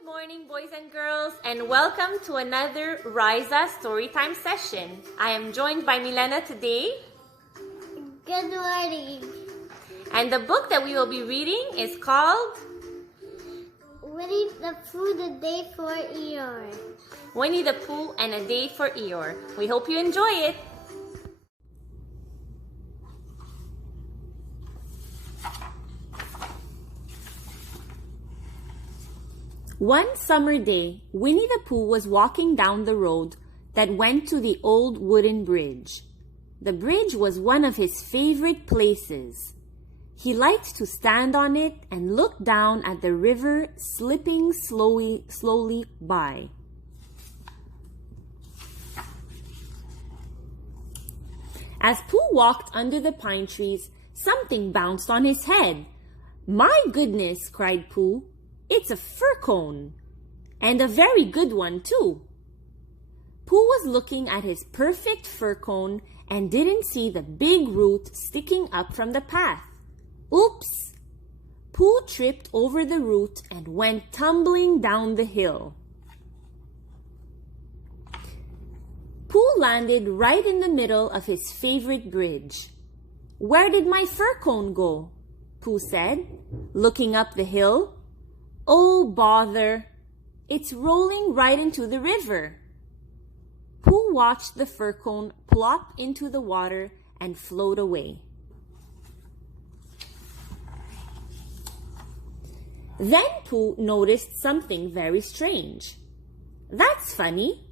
Good morning, boys and girls, and welcome to another REISA Storytime session. I am joined by Milena today. Good morning. And the book that we will be reading is called Winnie the Pooh, The Day for Eeyore. Winnie the Pooh and a Day for Eeyore. We hope you enjoy it. One summer day, Winnie the Pooh was walking down the road that went to the old wooden bridge. The bridge was one of his favorite places. He liked to stand on it and look down at the river slipping slowly by. As Pooh walked under the pine trees, something bounced on his head. "My goodness!" cried Pooh. "It's a fir cone, and a very good one, too." Pooh was looking at his perfect fir cone and didn't see the big root sticking up from the path. Oops! Pooh tripped over the root and went tumbling down the hill. Pooh landed right in the middle of his favorite bridge. "Where did my fir cone go?" Pooh said, looking up the hill. "Oh, bother! It's rolling right into the river." Pooh watched the fir cone plop into the water and float away. Then Pooh noticed something very strange. "That's funny.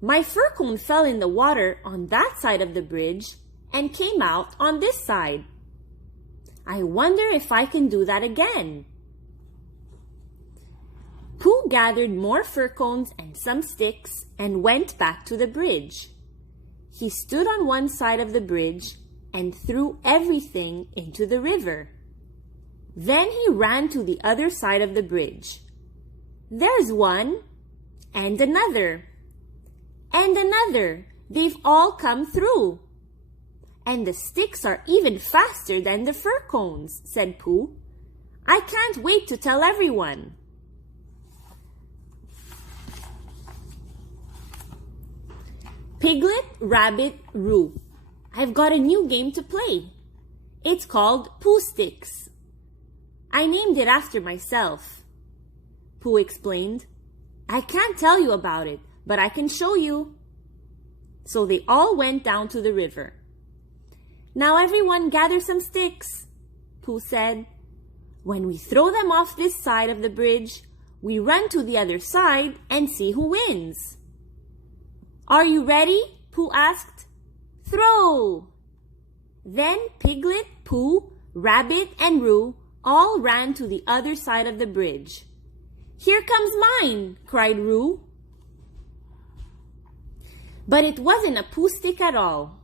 My fir cone fell in the water on that side of the bridge and came out on this side. I wonder if I can do that again." Pooh gathered more fir cones and some sticks and went back to the bridge. He stood on one side of the bridge and threw everything into the river. Then he ran to the other side of the bridge. "There's one, and another, and another. They've all come through. And the sticks are even faster than the fir cones," said Pooh. "I can't wait to tell everyone." Piglet, Rabbit, Roo. "I've got a new game to play. It's called Pooh Sticks. I named it after myself," Pooh explained. "I can't tell you about it, but I can show you." So they all went down to the river. "Now everyone gather some sticks," Pooh said. "When we throw them off this side of the bridge, we run to the other side and see who wins." "Are you ready?" Pooh asked. "Throw!" Then Piglet, Pooh, Rabbit, and Roo all ran to the other side of the bridge. "Here comes mine!" cried Roo. But it wasn't a Pooh stick at all.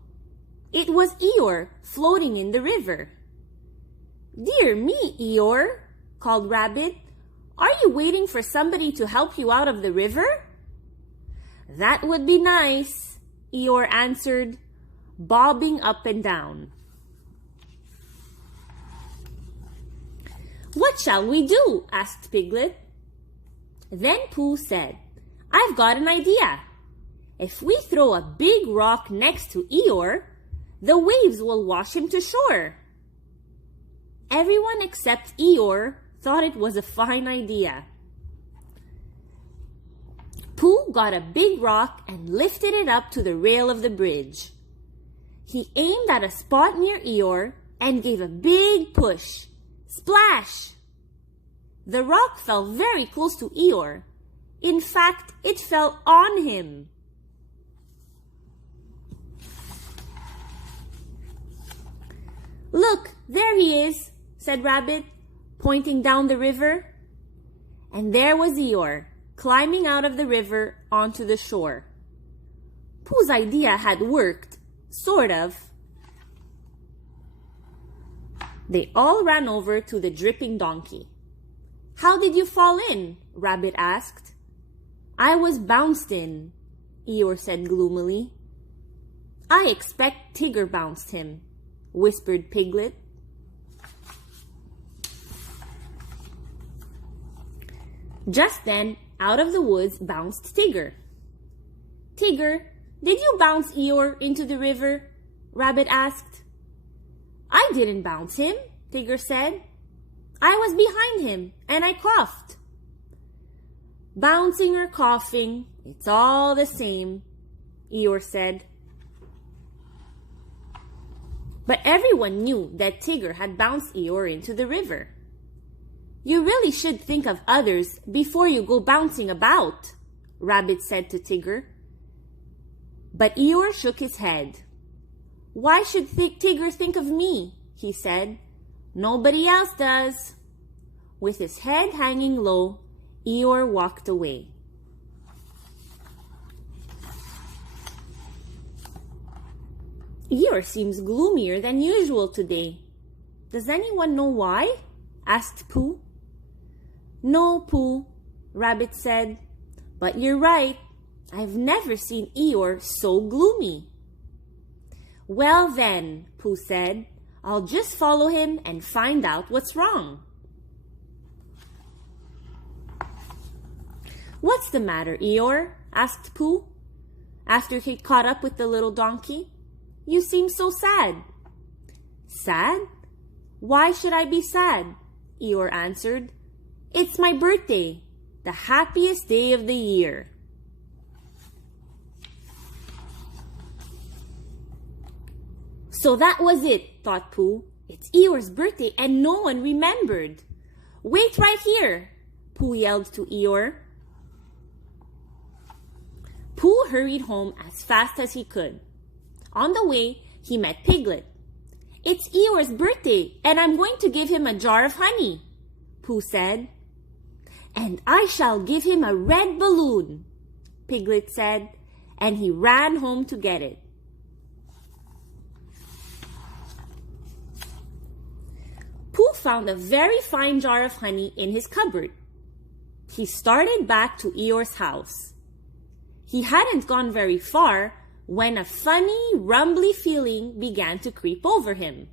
It was Eeyore floating in the river. "Dear me, Eeyore," called Rabbit. "Are you waiting for somebody to help you out of the river?" "That would be nice," Eeyore answered, bobbing up and down. "What shall we do?" asked Piglet. Then Pooh said, "I've got an idea. If we throw a big rock next to Eeyore, the waves will wash him to shore." Everyone except Eeyore thought it was a fine idea. Pooh got a big rock and lifted it up to the rail of the bridge. He aimed at a spot near Eeyore and gave a big push. Splash! The rock fell very close to Eeyore. In fact, it fell on him. "Look, there he is," said Rabbit, pointing down the river. And there was Eeyore, climbing out of the river onto the shore. Pooh's idea had worked, sort of. They all ran over to the dripping donkey. "How did you fall in?" Rabbit asked. "I was bounced in," Eeyore said gloomily. "I expect Tigger bounced him," whispered Piglet. Just then, out of the woods bounced Tigger. "Tigger, did you bounce Eeyore into the river?" Rabbit asked. "I didn't bounce him," Tigger said. "I was behind him and I coughed." "Bouncing or coughing, it's all the same," Eeyore said. But everyone knew that Tigger had bounced Eeyore into the river. "You really should think of others before you go bouncing about," Rabbit said to Tigger. But Eeyore shook his head. "Why should Tigger think of me?" he said. "Nobody else does." With his head hanging low, Eeyore walked away. "Eeyore seems gloomier than usual today. Does anyone know why?" asked Pooh. "No, Pooh," Rabbit said. "But you're right. I've never seen Eeyore so gloomy." "Well then," Pooh said, "I'll just follow him and find out what's wrong." "What's the matter, Eeyore?" asked Pooh, after he caught up with the little donkey. "You seem so sad." "Sad? Why should I be sad?" Eeyore answered. "It's my birthday, the happiest day of the year." So that was it, thought Pooh. It's Eeyore's birthday and no one remembered. "Wait right here," Pooh yelled to Eeyore. Pooh hurried home as fast as he could. On the way, he met Piglet. "It's Eeyore's birthday and I'm going to give him a jar of honey," Pooh said. "And I shall give him a red balloon," Piglet said, and he ran home to get it. Pooh found a very fine jar of honey in his cupboard. He started back to Eeyore's house. He hadn't gone very far when a funny, rumbly feeling began to creep over him.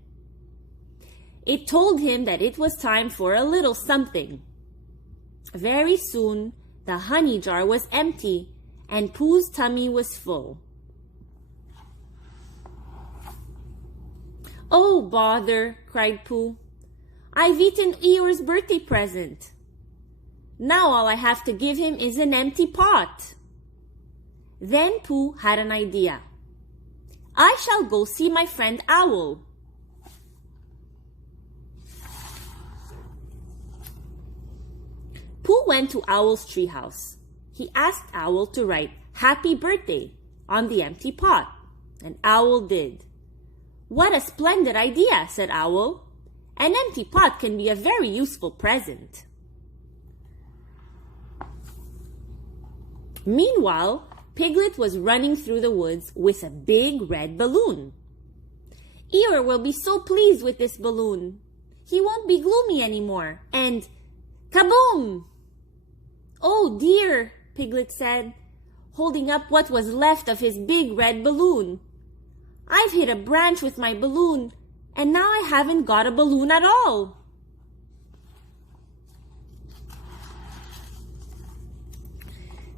It told him that it was time for a little something. Very soon, the honey jar was empty and Pooh's tummy was full. "Oh, bother," cried Pooh. "I've eaten Eeyore's birthday present. Now all I have to give him is an empty pot." Then Pooh had an idea. "I shall go see my friend Owl." Pooh went to Owl's treehouse. He asked Owl to write "Happy Birthday" on the empty pot, and Owl did. "What a splendid idea," said Owl. "An empty pot can be a very useful present." Meanwhile, Piglet was running through the woods with a big red balloon. "Eeyore will be so pleased with this balloon. He won't be gloomy anymore." And kaboom! "Oh dear," Piglet said, holding up what was left of his big red balloon. "I've hit a branch with my balloon, and now I haven't got a balloon at all."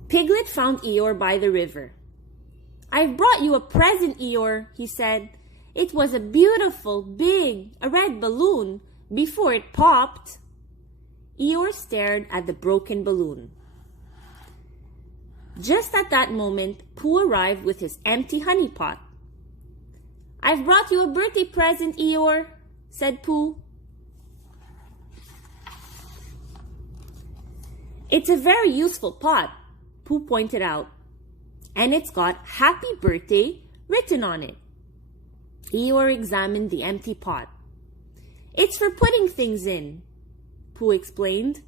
Piglet found Eeyore by the river. "I've brought you a present, Eeyore," he said. "It was a beautiful, big, red balloon before it popped." Eeyore stared at the broken balloon. Just at that moment, Pooh arrived with his empty honey pot. "I've brought you a birthday present, Eeyore," said Pooh. "It's a very useful pot," Pooh pointed out, "and it's got Happy Birthday written on it." Eeyore examined the empty pot. "It's for putting things in," Pooh explained.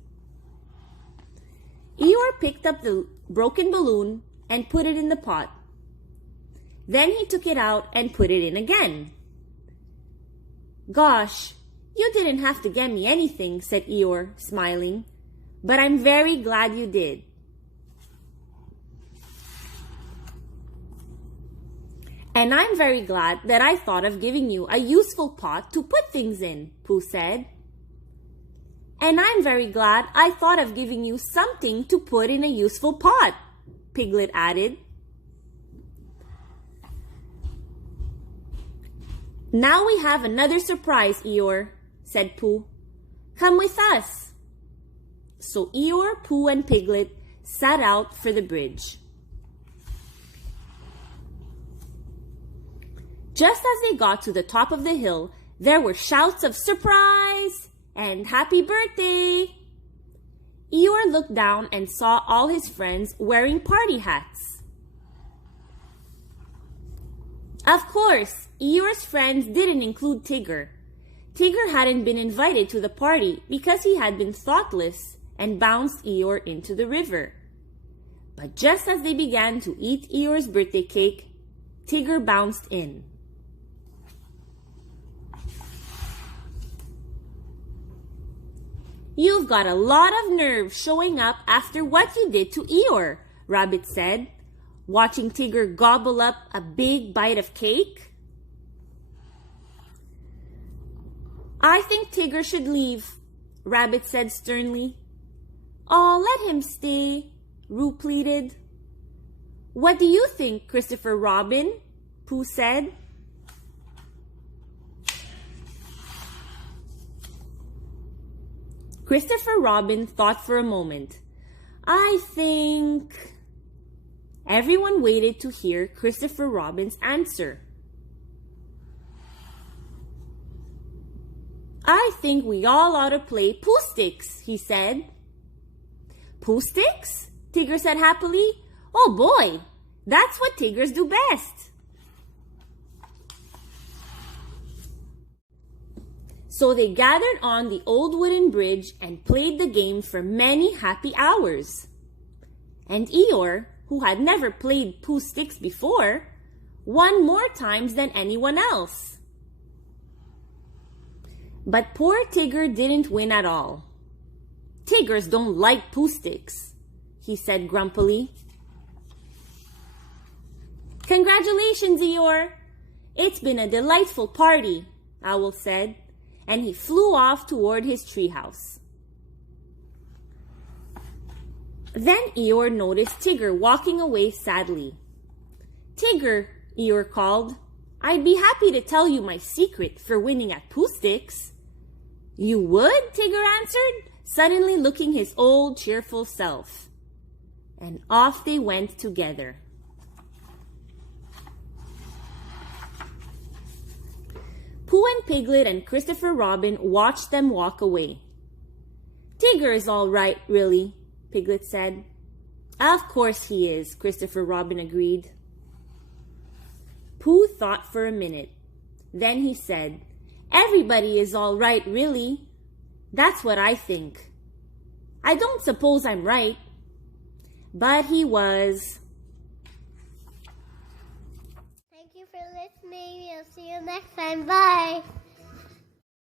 Eeyore picked up the broken balloon and put it in the pot. Then he took it out and put it in again. "Gosh, you didn't have to get me anything," said Eeyore, smiling, "but I'm very glad you did." "And I'm very glad that I thought of giving you a useful pot to put things in," Pooh said. And I'm very glad I thought of giving you something to put in a useful pot, Piglet added. Now we have another surprise, Eeyore, said Pooh. Come with us. So Eeyore, Pooh, and Piglet set out for the bridge. Just as they got to the top of the hill, there were shouts of surprise and happy birthday. Eeyore looked down and saw all his friends wearing party hats. Of course, Eeyore's friends didn't include Tigger. Tigger hadn't been invited to the party because he had been thoughtless and bounced Eeyore into the river. But just as they began to eat Eeyore's birthday cake, Tigger bounced in. You've got a lot of nerve showing up after what you did to Eeyore, Rabbit said, watching Tigger gobble up a big bite of cake. I think Tigger should leave, Rabbit said sternly. Oh, let him stay, Roo pleaded. What do you think, Christopher Robin? Pooh said. Christopher Robin thought for a moment. I think... Everyone waited to hear Christopher Robin's answer. I think we all ought to play Pooh Sticks, he said. Pooh Sticks? Tigger said happily. Oh boy, that's what Tiggers do best. So they gathered on the old wooden bridge and played the game for many happy hours. And Eeyore, who had never played Pooh Sticks before, won more times than anyone else. But poor Tigger didn't win at all. Tiggers don't like Pooh Sticks, he said grumpily. Congratulations, Eeyore! It's been a delightful party, Owl said, and he flew off toward his treehouse. Then Eeyore noticed Tigger walking away sadly. Tigger, Eeyore called, I'd be happy to tell you my secret for winning at Pooh Sticks. You would? Tigger answered, suddenly looking his old cheerful self. And off they went together. Pooh and Piglet and Christopher Robin watched them walk away. Tigger is all right, really, Piglet said. Of course he is, Christopher Robin agreed. Pooh thought for a minute. Then he said, Everybody is all right, really. That's what I think. I don't suppose I'm right. But he was. Thank you for listening. We'll see you next time. Bye.